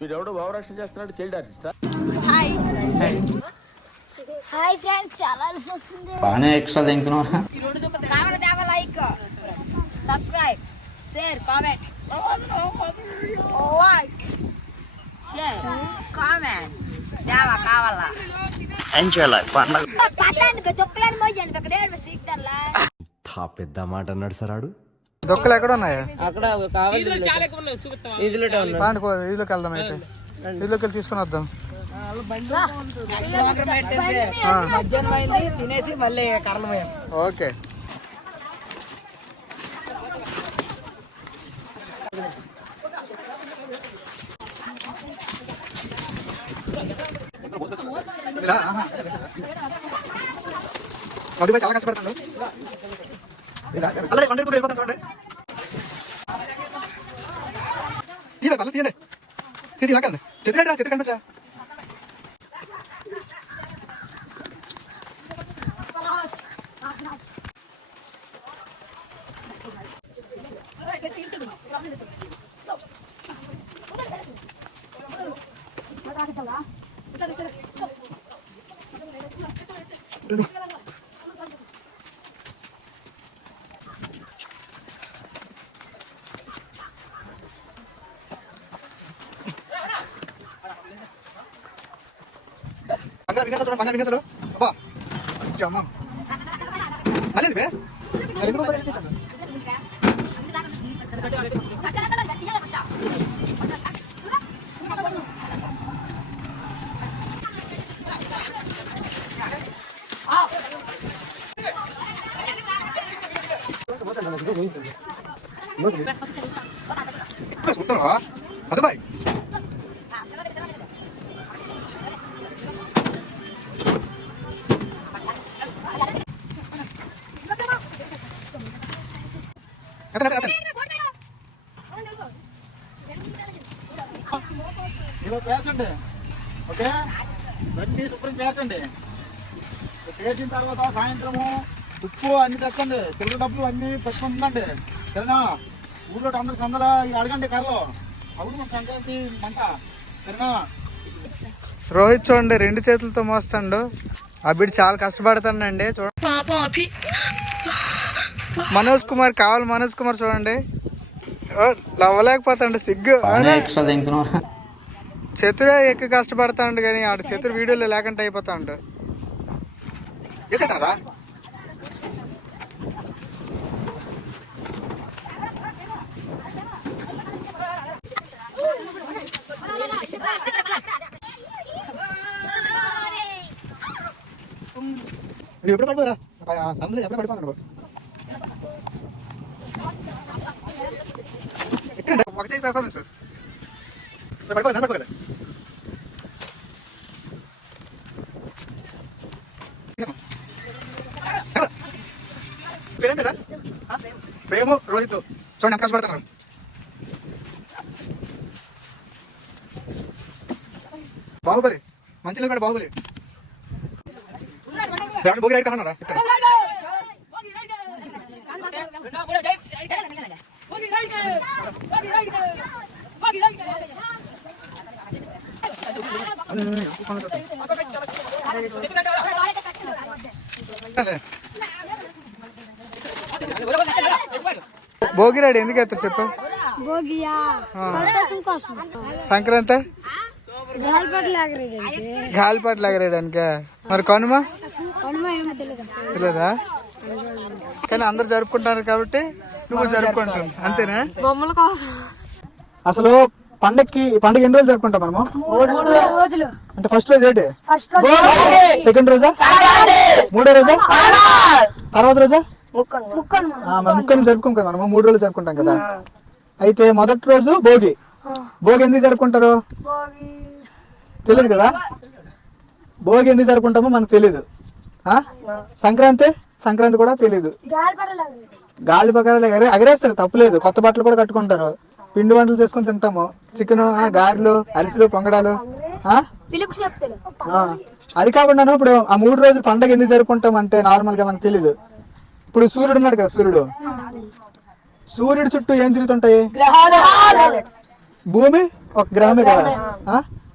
వీడెవడో భావరక్షణ చేస్తున్నాడు చైల్డ్ ఆర్టిస్టా హాయ్ హాయ్ ఫ్రెండ్స్ చాలా వస్తుంది. బాగానే ఎక్స్ట్రా తింటున్నావు కావాలి Deva like subscribe share comment like share comment Deva కావాలా ఎంజాయ్ లైఫ్ పండగ పెద్ద మాట అన్నాడు సరాడు దొక్కలు ఎక్కడ ఉన్నాయి? అక్కడ కావాలి ఇందులో పాండి వీధిలోకి వెళ్దాం అయితే. వీధిలోకి వెళ్ళి తీసుకుని వద్దాం. తినేసి మళ్ళీ కరణమయం ఓకే. చాలా కష్టపడతాడు అలాగే వంద రూపాయలు వెళ్ళిపోతాం చూడండి తీయలే పర్లేదు తీయండి తీది ఇలా కాదు చెతిరాడు రా చెతి కనిపించా బంగారు విన్యాసాలు చూడండి బంగారు విన్యాసాలు అబ్బా అమ్మ అలేదు బే ఎందుకు మరి వెళ్ళిపోతాను? ఎక్కువ చూస్తావా అదబాయ్ అతను అతను పేర్చండి ఓకే? బట్టి శుభ్రం పేర్చండి పేర్చిన తర్వాత సాయంత్రము ఉప్పు అన్ని తెచ్చండి. సిల్వర్ డబ్బులు అన్ని పెట్టుకుంటుందండి సరేనా? ఊళ్ళో అందరు సందలా ఇవి అడగండి కర్రలో. అప్పుడు మన సంక్రాంతి మంట. సరేనా? రోహిత్ చూడండి రెండు చేతులతో మోస్తాడు. ఆ బిడ్డ చాలా కష్టపడతానండి చూడండి మనోజ్ కుమార్ కావాలి మనోజ్ కుమార్ చూడండి. లవ్వలేకపోతాడు సిగ్గు. చతురే ఎక్కువ కష్టపడతాడు కానీ ఆడ చతురు వీడియోలో లేకుండా అయిపోతాడు. ఎప్పుడు పడిపోరా సందులో ఎప్పుడు పడిపోతాడు ఎక్కడ ఒకటే పెర్ఫార్మెన్స్ పేరేంటారా ప్రేమ రోహిత్ చూడండి ఎంత కష్టపడుతున్నారు బాహుబలి మంచిలో కూడా బాహుబలి దాని బోగి రైట్ భోగిరాడు ఎందుకు ఎత్తారు చెప్పు? సంక్రాంతి? గాలిపాటు ఎగరేయడానిక మరి కనుమ? తెలియదా. కానీ అందరు జరుపుకుంటారు కాబట్టి నువ్వు అంతేనా? బొమ్మల కోసం. అసలు పండక్కి పండగ ఎన్ని రోజులు జరుపుకుంటాం మనము? మూడు రోజులు. అంటే ఫస్ట్ రోజు ఏంటి? ఫస్ట్ సెకండ్ రోజా? మూడో రోజా? తర్వాత రోజా? ముక్కను. జరుపుకోం కదా మనము. మూడు రోజులు జరుపుకుంటాం కదా. అయితే మొదటి రోజు భోగి. భోగి ఎందుకు జరుపుకుంటారు? తెలియదు కదా? భోగి ఎందుకు జరుపుకుంటామో మనకు తెలియదు ఆ? సంక్రాంతి? సంక్రాంతి కూడా తెలియదు గాలి పకారాలు ఎగరే ఎగరేస్తారు తప్పులేదు. కొత్త బట్టలు కూడా కట్టుకుంటారు. పిండి వంటలు చేసుకొని తింటాము. చికెన్ గారెలు అరిసెలు పొంగడాలు. అది కాకుండా ఇప్పుడు ఆ మూడు రోజులు పండగ ఎందుకు జరుపుకుంటాం అంటే నార్మల్గా మనకు తెలియదు ఇప్పుడు సూర్యుడు ఉన్నాడు కదా సూర్యుడు. సూర్యుడు చుట్టూ ఏం తిరుగుతుంటాయి? భూమి ఒక గ్రహమే కదా?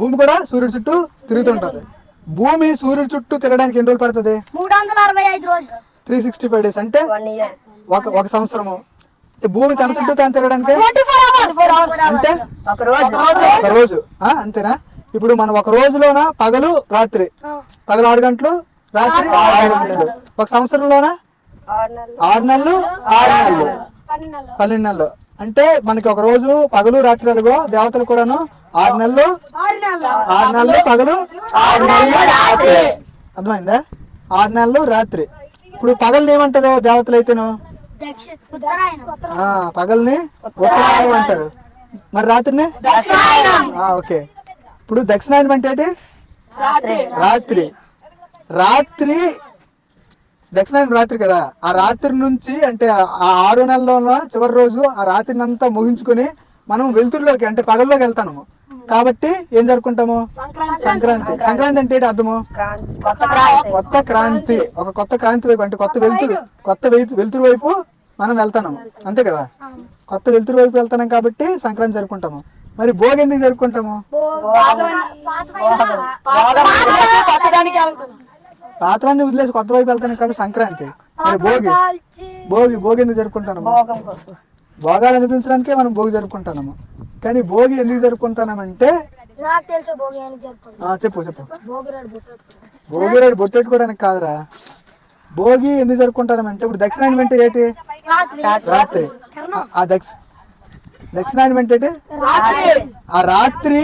భూమి కూడా సూర్యుడు చుట్టూ తిరుగుతుంటది. భూమి సూర్యుడు చుట్టూ తిరగడానికి ఎన్ని రోజులు పడుతుంది? Three sixty five days. అంటే? ఒక ఒక సంవత్సరము. భూమి తన చుట్టూ తను తిరగడానికి? అంటే ఒక రోజు. ఆ, అంతేనా? ఇప్పుడు మనం ఒక రోజులోన పగలు రాత్రి? పగలు ఆరు గంటలు రాత్రి ఆరు గంటలు. ఒక సంవత్సరంలోన? ఆరు నెలలు. ఆరు నెలలు పన్నెండు నెలలు. అంటే మనకి ఒక రోజు పగలు రాత్రి అలాగో దేవతలు కూడాను ఆరు నెలలు ఆరు నెలలు. పగలు ఆరు నెలలు రాత్రి. అర్థమైందా? ఆరు నెలలు రాత్రి. ఇప్పుడు పగల్ని ఏమంటారు దేవతలు అయితేను? పగల్ని ఉత్తరాయణం అంటారు. మరి రాత్రిని? ఓకే. ఇప్పుడు దక్షిణాయనం అంటే రాత్రి. రాత్రి. దక్షిణాయనం రాత్రి కదా. ఆ రాత్రి నుంచి అంటే ఆ ఆరు నెలల్లో చివరి రోజు ఆ రాత్రిని అంతా ముగించుకొని మనం వెలుతురులోకి అంటే పగల్లోకి వెళ్తాము. కాబట్టి ఏం జరుపుకుంటాము? సంక్రాంతి. సంక్రాంతి. అంటే ఏంటి అర్థము? కొత్త క్రాంతి. ఒక కొత్త క్రాంతి వైపు అంటే కొత్త వెలుతురు కొత్త వెలుతు- వెలుతురు వైపు మనం వెళ్తాము అంతే కదా? కొత్త వెలుతురు వైపు వెళ్తున్నాం కాబట్టి సంక్రాంతి జరుపుకుంటాము. మరి భోగి ఎందుకు జరుపుకుంటాము? పాతవన్నీ వదిలేసి కొత్త వైపు వెళ్తాను కాబట్టి సంక్రాంతి. మరి భోగి. భోగి భోగి ఎందుకు జరుపుకుంటాము? భోగాలు అనిపించడానికే మనం భోగి జరుపుకుంటున్నాము కానీ భోగి ఎందుకు జరుపుకుంటున్నామంటే నాకు తెలిసే భోగి అని జరుపుకుంటాం ఆ, చెప్పు చెప్పు. భోగిరాడు బుట్టాడు భోగిరాడు బొట్టెట్టుకోవడానికి కాదురా. భోగి ఎందుకు జరుపుకుంటామంటే ఇప్పుడు దక్షిణాయనం అంటే ఏంటి? రాత్రి. ఆ- దక్ష దక్షిణాయనం అంటే ఆ రాత్రి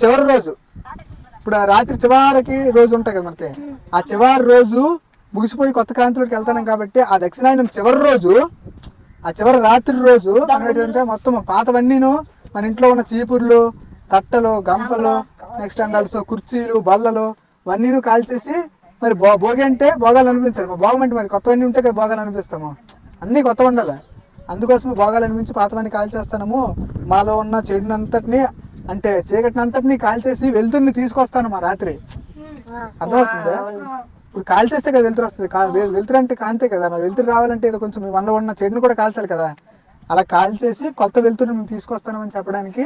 చివరి రోజు. ఇప్పుడు ఆ రాత్రి చివరికి రోజు ఉంటాయి కదా మనకి. ఆ చివరి రోజు ముగిసిపోయి కొత్త క్రాంతిలోకి వెళ్తాం కాబట్టి ఆ దక్షిణాయనం చివరి రోజు ఆ చివరి రాత్రి రోజు ఏంటంటే మొత్తం పాతవన్నీను మన ఇంట్లో ఉన్న చీపుర్లు తట్టలు గంపలు నెక్స్ట్ అండాల్స్ కుర్చీలు బల్లలు ఇవన్నీ కాల్చేసి మరి భో భోగి అంటే భోగాలు అనిపించాలి. భోగం అంటే మరి కొత్తవన్నీ ఉంటే కదా భోగాలు అనిపిస్తాము. అన్నీ కొత్త ఉండాలి అందుకోసం భోగాలు అనిపించి పాతవన్నీ కాల్చేస్తాము మాలో ఉన్న చెడునంతటిని అంటే చీకటినంతటిని కాల్చేసి వెలుతురిని తీసుకొస్తాను మా రాత్రి. అర్థమవుతుందా? ఇప్పుడు కాల్చేస్తే కదా వెలుతురు వస్తుంది. కా- వె- వెలుతురు అంటే కాంతే కదా. మరి వెలుతురు రావాలంటే ఏదో కొంచెం వంద ఉన్న చెడుని కూడా కాల్చాలి కదా. అలా కాల్చేసి కొత్త వెలుతురుని మేము తీసుకొస్తామని చెప్పడానికి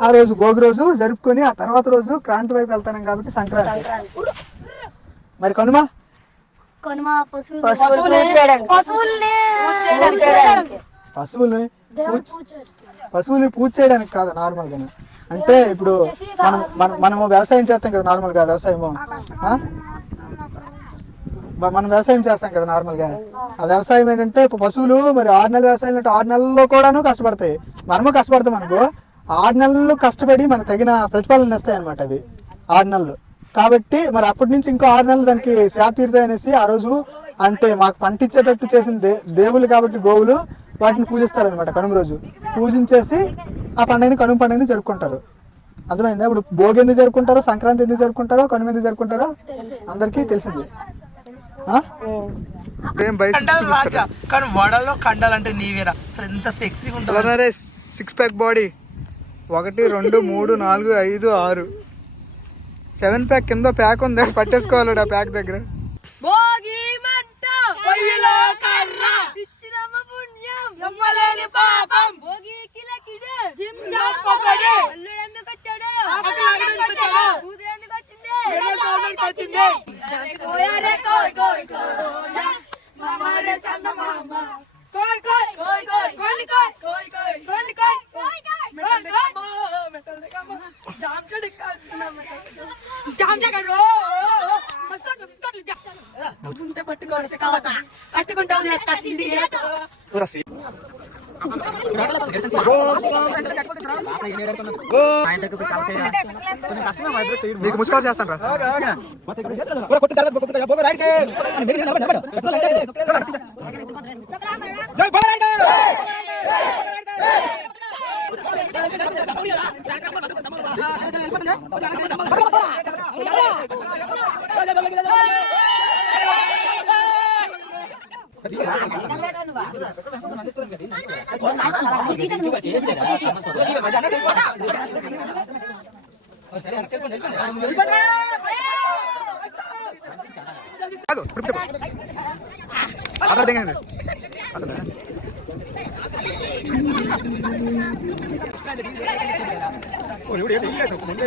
ఆ రోజు భోగి రోజు జరుపుకొని ఆ తర్వాత రోజు క్రాంతి వైపు వెళ్తాం కాబట్టి సంక్రాంతి. మరి కనుమ? కొనుమ పశువులు పశువుల్ని. పశువుల్ని పూజ చేయడానికి. కాదు నార్మల్గా అంటే ఇప్పుడు మనం మనం మనము వ్యవసాయం చేస్తాం కదా నార్మల్గా వ్యవసాయము మనం వ్యవసాయం చేస్తాం కదా నార్మల్గా. ఆ వ్యవసాయం ఏంటంటే ఇప్పుడు పశువులు మరి ఆరు నెలల వ్యవసాయం అంటే ఆరు నెలల్లో కూడాను కష్టపడతాయి. మనము కష్టపడతాం అనుకో ఆరు నెలలు కష్టపడి మనకు తగిన ప్రతిఫలన ఇస్తాయి అనమాట అవి. ఆరు నెలలు. కాబట్టి మరి అప్పటి నుంచి ఇంకో ఆరు నెలలు దానికి శాతీర్థం అనేసి ఆ రోజు అంటే మాకు పంటించేటట్టు చేసిన దే దేవులు కాబట్టి గోవులు వాటిని పూజిస్తారనమాట కనుమ రోజు. పూజించేసి ఆ పండుగని కనుమ పండుగని జరుపుకుంటారు. అర్థమైందా? ఇప్పుడు భోగి ఎందుకు జరుపుకుంటారో సంక్రాంతి ఎందుకు జరుపుకుంటారో కనుమ ఎందుకు జరుపుకుంటారో అందరికీ తెలిసింది. ఆ? కండాలు రాజా. కానీ వడలో కండాలు అంటే నీవేరా? అసలు ఎంత సెక్సీగా ఉంటుంది సిక్స్ ప్యాక్ బాడీ ఒకటి రెండు మూడు నాలుగు ఐదు ఆరు. సెవెన్ ప్యాక్ కింద ప్యాక్ ఉంది. పట్టేసుకోవాలి ఆ ప్యాక్ దగ్గర. నీకు ముచ్చుకోలు చేస్తాను రా. ಅದರ ಹೆಂಗ ಅದನ್ನ ಓ ಇವಡಿ ಇವಡಿ ಇಲ್ಲ ಮುಂದೆ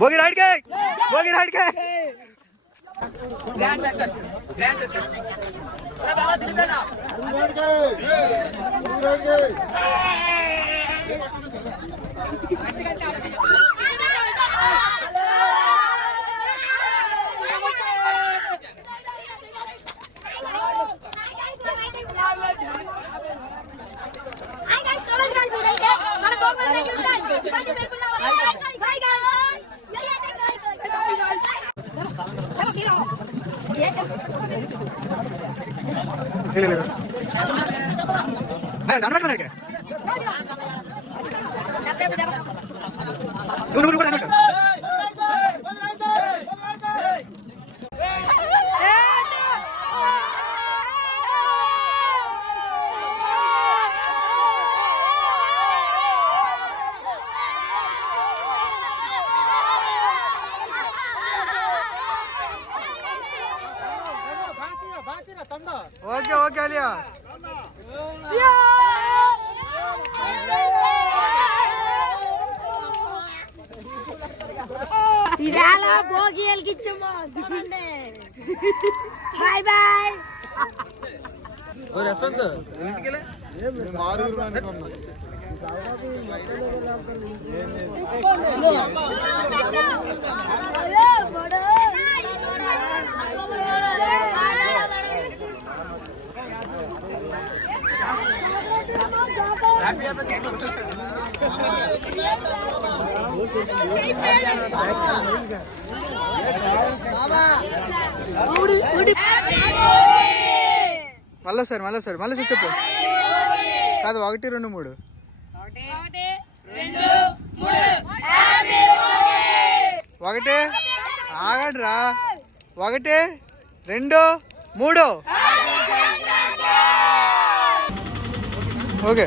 बोगी राइट के बोगी राइट के। ग्रैंड सक्सेस ग्रैंड सक्सेस अरे बाबा दिल में ना। राइट के राइट के। இல்ல இல்ல நான் நடக்க நடக்க போகி எல்கிச்சமோ சொன்னே பை பை ஒரு அசந்த మళ్ళా సార్ మళ్ళా సార్ మళ్ళీ సార్ చెప్పు. కాదు ఒకటి రెండు మూడు. ఒకటి ఆగడ్రా. ఒకటి రెండు మూడు. ఓకే.